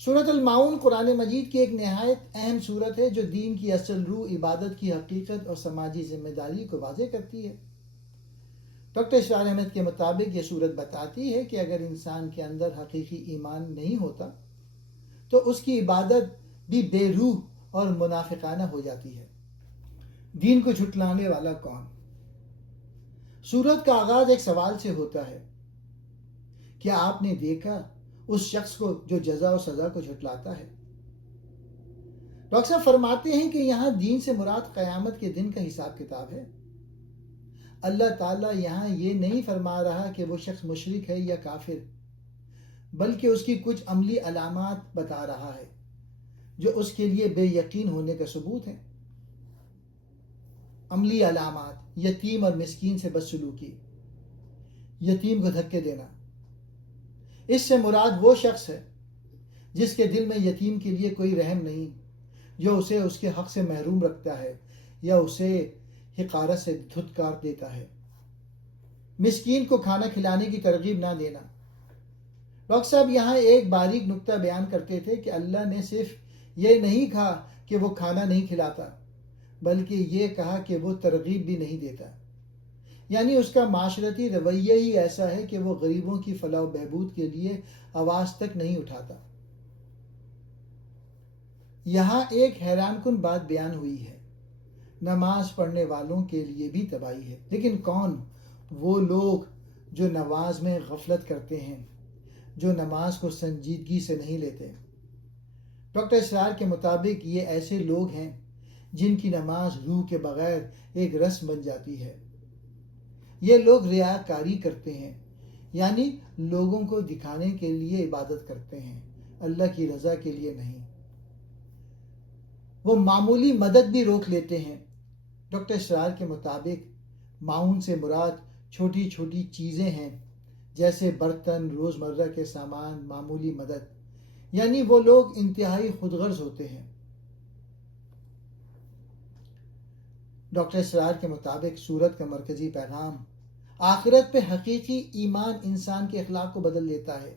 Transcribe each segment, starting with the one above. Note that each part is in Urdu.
سورۃ الماؤن قرآن مجید کی ایک نہایت اہم صورت ہے جو دین کی اصل روح، عبادت کی حقیقت اور سماجی ذمہ داری کو واضح کرتی ہے۔ ڈاکٹر اسرار احمد کے مطابق یہ صورت بتاتی ہے کہ اگر انسان کے اندر حقیقی ایمان نہیں ہوتا تو اس کی عبادت بھی بے روح اور منافقانہ ہو جاتی ہے۔ دین کو جھٹلانے والا کون؟ سورت کا آغاز ایک سوال سے ہوتا ہے، کیا آپ نے دیکھا اس شخص کو جو جزا و سزا کو جھٹلاتا ہے؟ ڈاکٹر صاحب فرماتے ہیں کہ یہاں دین سے مراد قیامت کے دن کا حساب کتاب ہے۔ اللہ تعالیٰ یہاں یہ نہیں فرما رہا کہ وہ شخص مشرک ہے یا کافر، بلکہ اس کی کچھ عملی علامات بتا رہا ہے جو اس کے لیے بے یقین ہونے کا ثبوت ہے۔ عملی علامات: یتیم اور مسکین سے بدسلوکی، یتیم کو دھکے دینا۔ اس سے مراد وہ شخص ہے جس کے دل میں یتیم کے لیے کوئی رحم نہیں، جو اسے اس کے حق سے محروم رکھتا ہے یا اسے حقارت سے دھتکار دیتا ہے۔ مسکین کو کھانا کھلانے کی ترغیب نہ دینا۔ ڈاکٹر صاحب یہاں ایک باریک نکتہ بیان کرتے تھے کہ اللہ نے صرف یہ نہیں کہا کہ وہ کھانا نہیں کھلاتا، بلکہ یہ کہا کہ وہ ترغیب بھی نہیں دیتا، یعنی اس کا معاشرتی رویہ ہی ایسا ہے کہ وہ غریبوں کی فلاح و بہبود کے لیے آواز تک نہیں اٹھاتا۔ یہاں ایک حیران کن بات بیان ہوئی ہے، نماز پڑھنے والوں کے لیے بھی تباہی ہے، لیکن کون؟ وہ لوگ جو نماز میں غفلت کرتے ہیں، جو نماز کو سنجیدگی سے نہیں لیتے۔ ڈاکٹر اسرار کے مطابق یہ ایسے لوگ ہیں جن کی نماز روح کے بغیر ایک رسم بن جاتی ہے۔ یہ لوگ ریاکاری کرتے ہیں، یعنی لوگوں کو دکھانے کے لیے عبادت کرتے ہیں، اللہ کی رضا کے لیے نہیں۔ وہ معمولی مدد بھی روک لیتے ہیں۔ ڈاکٹر اسرار کے مطابق معاون سے مراد چھوٹی چھوٹی چیزیں ہیں، جیسے برتن، روزمرہ کے سامان، معمولی مدد، یعنی وہ لوگ انتہائی خود غرض ہوتے ہیں۔ ڈاکٹر اسرار کے مطابق سورت کا مرکزی پیغام آخرت پہ حقیقی ایمان انسان کے اخلاق کو بدل دیتا ہے۔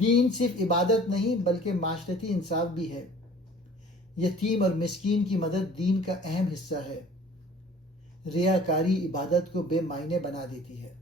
دین صرف عبادت نہیں بلکہ معاشرتی انصاف بھی ہے۔ یتیم اور مسکین کی مدد دین کا اہم حصہ ہے۔ ریاکاری عبادت کو بے معنی بنا دیتی ہے۔